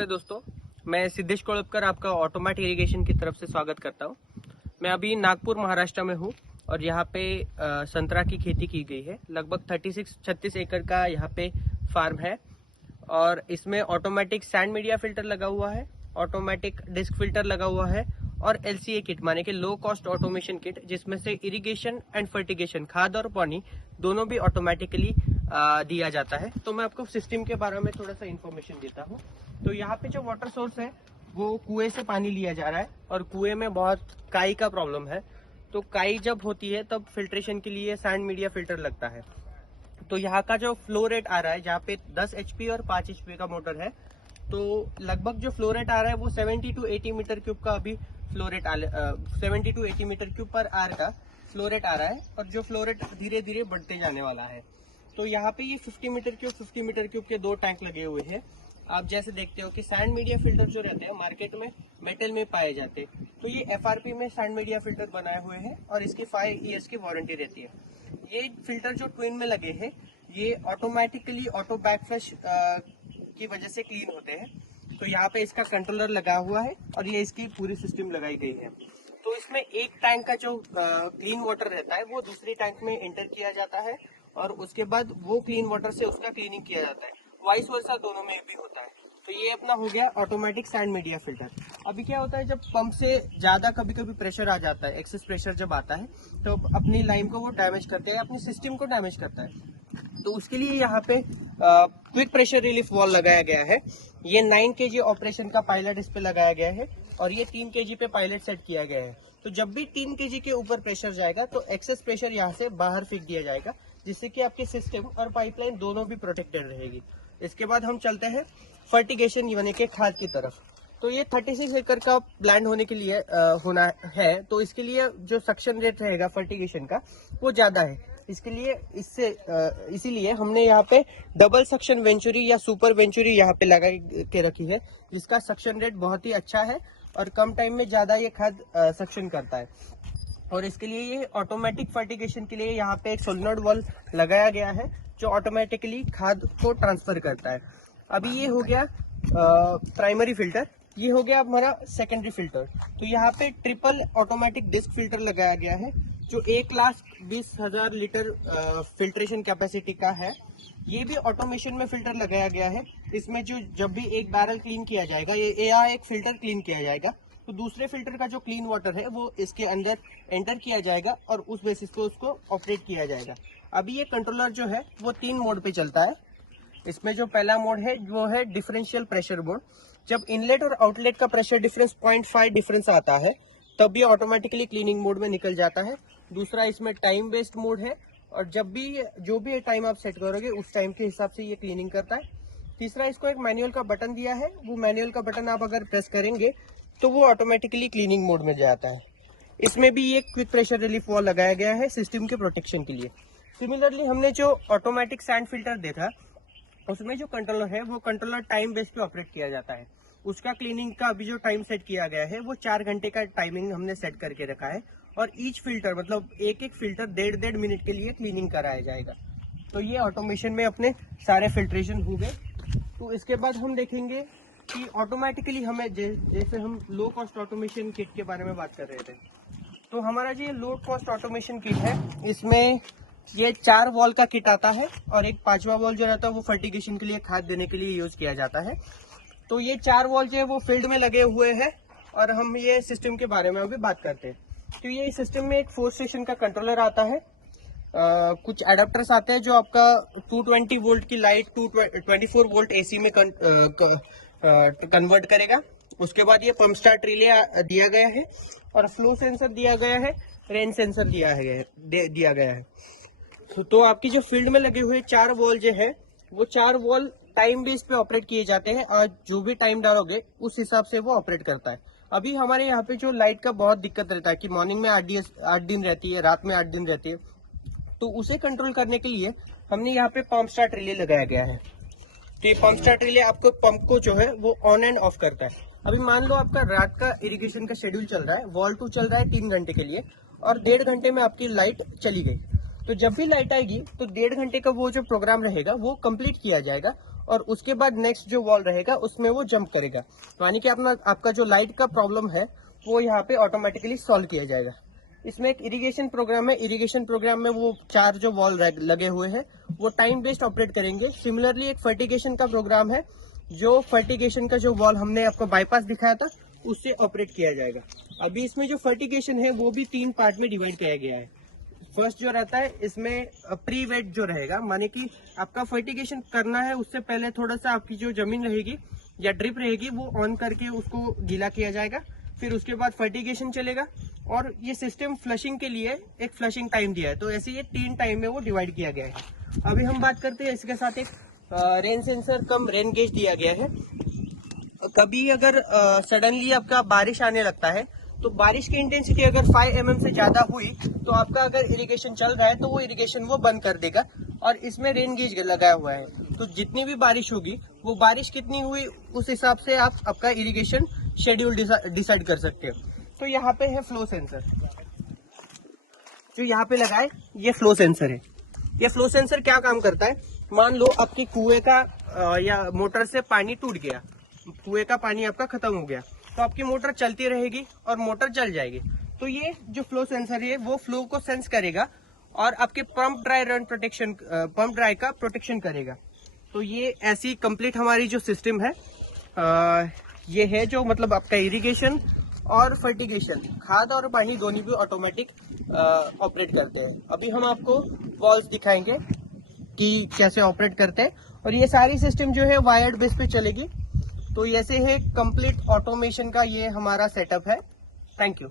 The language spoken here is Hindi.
दोस्तों, मैं सिद्धेश कोलपकर आपका ऑटोमेटिक इरिगेशन की तरफ से स्वागत करता हूं। मैं अभी नागपुर महाराष्ट्र में हूं और यहाँ पे संतरा की खेती की गई है। लगभग 36 एकड़ का यहाँ पे फार्म है और इसमें ऑटोमेटिक सैंड मीडिया फिल्टर लगा हुआ है, ऑटोमेटिक डिस्क फिल्टर लगा हुआ है और LCA किट माने कि लो कॉस्ट ऑटोमेशन किट, जिसमें से इरिगेशन एंड फर्टिगेशन, खाद और पानी दोनों भी ऑटोमेटिकली दिया जाता है। तो मैं आपको सिस्टम के बारे में थोड़ा सा इन्फॉर्मेशन देता हूँ। तो यहाँ पे जो वाटर सोर्स है वो कुएं से पानी लिया जा रहा है और कुएं में बहुत काई का प्रॉब्लम है। तो काई जब होती है तब फिल्ट्रेशन के लिए सैंड मीडिया फिल्टर लगता है। तो यहाँ का जो फ्लो रेट आ रहा है, जहाँ पे 10 HP और 5 HP का मोटर है, तो लगभग जो फ्लो रेट आ रहा है वो 70 to 80 मीटर क्यूब का अभी flow rate 70 to 80 metre cube पर आर का फ्लो रेट आ रहा है और जो फ्लो रेट धीरे धीरे बढ़ते जाने वाला है। तो यहाँ पे ये 50 मीटर क्यूब के 2 टैंक लगे हुए हैं। आप जैसे देखते हो कि सैंड मीडिया फिल्टर जो रहते हैं मार्केट में मेटल में पाए जाते हैं, तो ये FRP में सैंड मीडिया फिल्टर बनाए हुए हैं और इसकी 5 years की वारंटी रहती है। ये फिल्टर जो ट्विन में लगे हैं ये ऑटोमेटिकली ऑटो बैक फ्लश की वजह से क्लीन होते हैं। तो यहाँ पे इसका कंट्रोलर लगा हुआ है और ये इसकी पूरी सिस्टम लगाई गई है। तो इसमें एक टैंक का जो क्लीन वाटर रहता है वो दूसरी टैंक में एंटर किया जाता है और उसके बाद वो क्लीन वाटर से उसका क्लीनिंग किया जाता है। वाइस वर्सा दोनों में भी होता है। तो ये अपना हो गया ऑटोमेटिक सैंड मीडिया फिल्टर। अभी क्या होता है, जब पंप से ज्यादा कभी कभी प्रेशर आ जाता है, एक्सेस प्रेशर जब आता है तो अपनी लाइन को वो डैमेज करते हैं, अपनी सिस्टम को डैमेज करता है। तो उसके लिए यहाँ पे क्विक प्रेशर रिलीफ वॉल लगाया गया है। ये 9 kg ऑपरेशन का पायलट इस पे लगाया गया है और ये 3 kg पे पायलट सेट किया गया है। तो जब भी 3 kg के ऊपर प्रेशर जाएगा तो एक्सेस प्रेशर यहाँ से बाहर फेंक दिया जाएगा, जिससे कि आपके सिस्टम और पाइपलाइन दोनों भी प्रोटेक्टेड रहेगी। इसके बाद हम चलते हैं फर्टिगेशन यानी कि खाद की तरफ। तो ये 36 एकड़ का प्लान होने के लिए होना है, तो इसके लिए जो सक्शन रेट रहेगा फर्टिगेशन का वो ज्यादा है। इसके लिए इसीलिए हमने यहाँ पे डबल सक्शन वेंचुरी या सुपर वेंचुरी यहाँ पे लगा के रखी है, जिसका सक्शन रेट बहुत ही अच्छा है और कम टाइम में ज्यादा ये खाद सक्शन करता है। और इसके लिए ये ऑटोमेटिक फर्टिगेशन के लिए यहाँ पे एक सोलेनोइड वाल्व लगाया गया है जो ऑटोमेटिकली खाद को ट्रांसफर करता है। अभी ये हो गया प्राइमरी फिल्टर, ये हो गया हमारा सेकेंडरी फिल्टर। तो यहाँ पे ट्रिपल ऑटोमेटिक डिस्क फिल्टर लगाया गया है जो 1,20,000 लीटर फिल्ट्रेशन कैपेसिटी का है। ये भी ऑटोमेशन में फिल्टर लगाया गया है। इसमें जो जब भी एक बैरल क्लीन किया जाएगा, ये या एक फिल्टर क्लीन किया जाएगा, तो दूसरे फिल्टर का जो क्लीन वाटर है वो इसके अंदर एंटर किया जाएगा और उस बेसिस पे उसको ऑपरेट किया जाएगा। अभी ये कंट्रोलर जो है वो 3 मोड पे चलता है। इसमें जो पहला मोड है वो है डिफरेंशियल प्रेशर मोड। जब इनलेट और आउटलेट का प्रेशर डिफरेंस 0.5 डिफरेंस आता है तब ये ऑटोमेटिकली क्लीनिंग मोड में निकल जाता है। दूसरा इसमें टाइम बेस्ड मोड है और जब भी जो भी टाइम आप सेट करोगे उस टाइम के हिसाब से ये क्लीनिंग करता है। तीसरा इसको एक मैनुअल का बटन दिया है, वो मैनुअल का बटन आप अगर प्रेस करेंगे तो वो ऑटोमेटिकली क्लीनिंग मोड में जाता है। इसमें भी एक क्विक प्रेशर रिलीफ वॉल लगाया गया है सिस्टम के प्रोटेक्शन के लिए। सिमिलरली हमने जो ऑटोमेटिक सैंड फिल्टर देखा उसमें जो कंट्रोलर है वो कंट्रोलर टाइम बेस्ड पे ऑपरेट किया जाता है। उसका क्लीनिंग का अभी जो टाइम सेट किया गया है वो 4 घंटे का टाइमिंग हमने सेट करके रखा है और ईच फिल्टर मतलब एक फिल्टर 1.5 मिनट के लिए क्लीनिंग कराया जाएगा। तो ये ऑटोमेशन में अपने सारे फिल्ट्रेशन हो गए। तो इसके बाद हम देखेंगे कि ऑटोमेटिकली हमें जैसे हम लो कॉस्ट ऑटोमेशन किट के बारे में बात कर रहे थे, तो हमारा जो लो कॉस्ट ऑटोमेशन किट है इसमें ये 4 वॉल का किट आता है और एक 5वां वॉल जो रहता है वो फर्टिगेशन के लिए खाद देने के लिए यूज किया जाता है। तो ये 4 वॉल जो है वो फील्ड में लगे हुए हैं और हम ये सिस्टम के बारे में अभी बात करते हैं। तो ये सिस्टम में एक 4 स्टेशन का कंट्रोलर आता है, कुछ एडाप्टर्स आते हैं जो आपका 220 वोल्ट की लाइट 24 वोल्ट AC में कन्वर्ट करेगा। उसके बाद ये पंप स्टार्ट रिले दिया गया है और फ्लो सेंसर दिया गया है, रेन सेंसर दिया गया है। तो आपकी जो फील्ड में लगे हुए 4 वॉल जो है वो 4 वॉल टाइम बेस पे ऑपरेट किए जाते हैं और जो भी टाइम डालोगे उस हिसाब से वो ऑपरेट करता है। अभी हमारे यहाँ पे जो लाइट का बहुत दिक्कत रहता है कि मॉर्निंग में 8 दिन रहती है, रात में 8 दिन रहती है, तो उसे कंट्रोल करने के लिए हमने यहाँ पे पंप स्टार्ट रिले लगाया गया है। तो ये पंप स्टार्ट रिले आपको पंप को जो है वो ऑन एंड ऑफ करता है। अभी मान लो आपका रात का इरिगेशन का शेड्यूल चल रहा है, वॉल 2 चल रहा है 3 घंटे के लिए और 1.5 घंटे में आपकी लाइट चली गई, तो जब भी लाइट आएगी तो 1.5 घंटे का वो जो प्रोग्राम रहेगा वो कंप्लीट किया जाएगा और उसके बाद नेक्स्ट जो वॉल रहेगा उसमें वो जंप करेगा, यानी कि आपका जो लाइट का प्रॉब्लम है वो यहाँ पे ऑटोमेटिकली सॉल्व किया जाएगा। इसमें एक इरिगेशन प्रोग्राम है, इरिगेशन प्रोग्राम में वो 4 जो वॉल लगे हुए हैं वो टाइम बेस्ड ऑपरेट करेंगे। सिमिलरली एक फर्टिगेशन का प्रोग्राम है, जो फर्टिगेशन का जो वॉल हमने आपको बाईपास दिखाया था उससे ऑपरेट किया जाएगा। अभी इसमें जो फर्टिगेशन है वो भी 3 पार्ट में डिवाइड किया गया है। फर्स्ट जो रहता है इसमें प्री वेट जो रहेगा, माने कि आपका फर्टिगेशन करना है उससे पहले थोड़ा सा आपकी जो जमीन रहेगी या ड्रिप रहेगी वो ऑन करके उसको गीला किया जाएगा, फिर उसके बाद फर्टिगेशन चलेगा और ये सिस्टम फ्लशिंग के लिए एक फ्लशिंग टाइम दिया है, तो ऐसे ये 3 टाइम में वो डिवाइड किया गया है। अभी हम बात करते हैं इसके साथ एक रेन सेंसर कम रेन गेज दिया गया है। कभी अगर सडनली आपका बारिश आने लगता है तो बारिश की इंटेंसिटी अगर 5 mm से ज्यादा हुई तो आपका अगर इरिगेशन चल रहा है तो वो इरिगेशन वो बंद कर देगा, और इसमें रेन गेज लगाया हुआ है, तो जितनी भी बारिश होगी वो बारिश कितनी हुई उस हिसाब से आप आपका इरिगेशन शेड्यूल डिसाइड कर सकते हो। तो यहाँ पे है फ्लो सेंसर, जो यहाँ पे लगा है ये फ्लो सेंसर है। ये फ्लो सेंसर क्या काम करता है, मान लो आपके कुएं का या मोटर से पानी टूट गया, कुएं का पानी आपका खत्म हो गया, तो आपकी मोटर चलती रहेगी और मोटर जल जाएगी। तो ये जो फ्लो सेंसर है वो फ्लो को सेंस करेगा और आपके पंप ड्राई का प्रोटेक्शन करेगा। तो ये ऐसी कंप्लीट हमारी जो सिस्टम है ये है, जो मतलब आपका इरिगेशन और फर्टिगेशन, खाद और पानी दोनों भी ऑटोमेटिक ऑपरेट करते हैं। अभी हम आपको वॉल्स दिखाएंगे कि कैसे ऑपरेट करते हैं, और ये सारी सिस्टम जो है वायर्ड बेस पे चलेगी। तो ऐसे है कंप्लीट ऑटोमेशन का ये हमारा सेटअप है। Thank you.